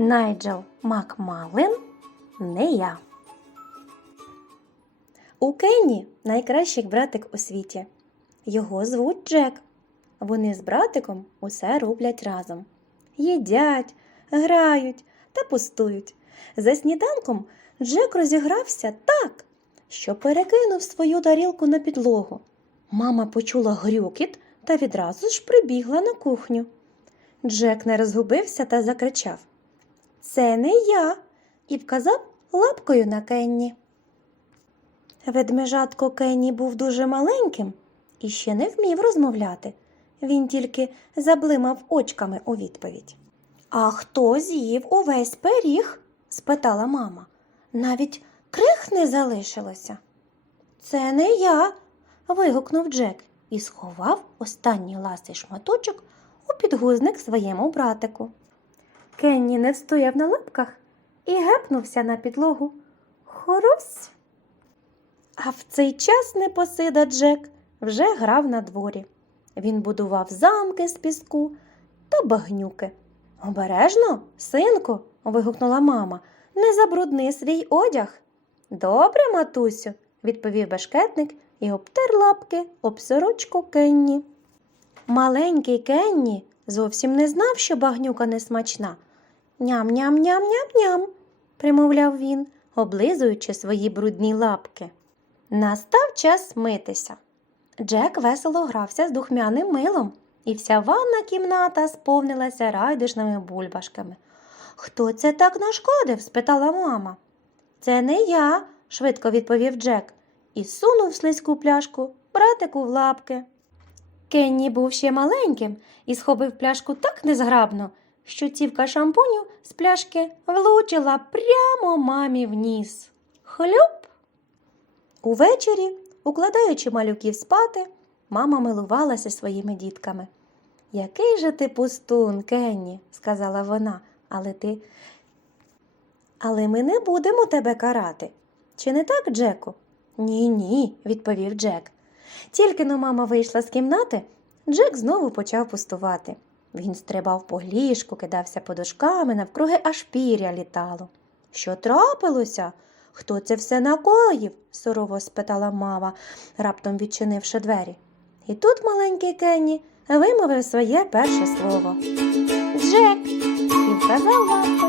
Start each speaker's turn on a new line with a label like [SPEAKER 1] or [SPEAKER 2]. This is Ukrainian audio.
[SPEAKER 1] Найджел Макмалин не я. У Кенні найкращий братик у світі. Його звуть Джек. Вони з братиком усе роблять разом. Їдять, грають та пустують. За сніданком Джек розігрався так, що перекинув свою тарілку на підлогу. Мама почула грюкіт та відразу ж прибігла на кухню. Джек не розгубився та закричав Це не я. і вказав лапкою на Кенні. Ведмежатко Кенні був дуже маленьким і ще не вмів розмовляти. Він тільки заблимав очками у відповідь. А хто з'їв увесь пиріг? спитала мама. Навіть крих не залишилося. Це не я. вигукнув Джек і сховав останній ласий шматочок у підгузник своєму братику. Кенні не встояв на лапках і гепнувся на підлогу. Хорусь. А в цей час непосида Джек вже грав на дворі. Він будував замки з піску та багнюки. Обережно, синку, вигукнула мама, не забрудни свій одяг. Добре, матусю, відповів бешкетник і обтер лапки об сорочку Кенні. Маленький Кенні зовсім не знав, що багнюка не смачна. Ням-ням-ням-ням-ням, примовляв він, облизуючи свої брудні лапки. Настав час митися. Джек весело грався з духмяним милом, і вся ванна кімната сповнилася райдушними бульбашками. Хто це так нашкодив? спитала мама. Це не я, швидко відповів Джек і сунув слизьку пляшку братику в лапки. Кенні був ще маленьким і схопив пляшку так незграбно, що цівка шампуню з пляшки влучила прямо мамі в ніс. Хлюп! Увечері, укладаючи малюків спати, мама милувалася своїми дітками. Який же ти пустун, Кенні, сказала вона, але ти. Але ми не будемо тебе карати. Чи не так, Джеку? Ні, ні, відповів Джек. Тільки но мама вийшла з кімнати, Джек знову почав пустувати. Він стрибав по ліжку, кидався подушками, навкруги аж піря літало. Що трапилося? Хто це все накоїв? сурово спитала мама, раптом відчинивши двері. І тут маленький Кенні вимовив своє перше слово. Джек і вказав братика.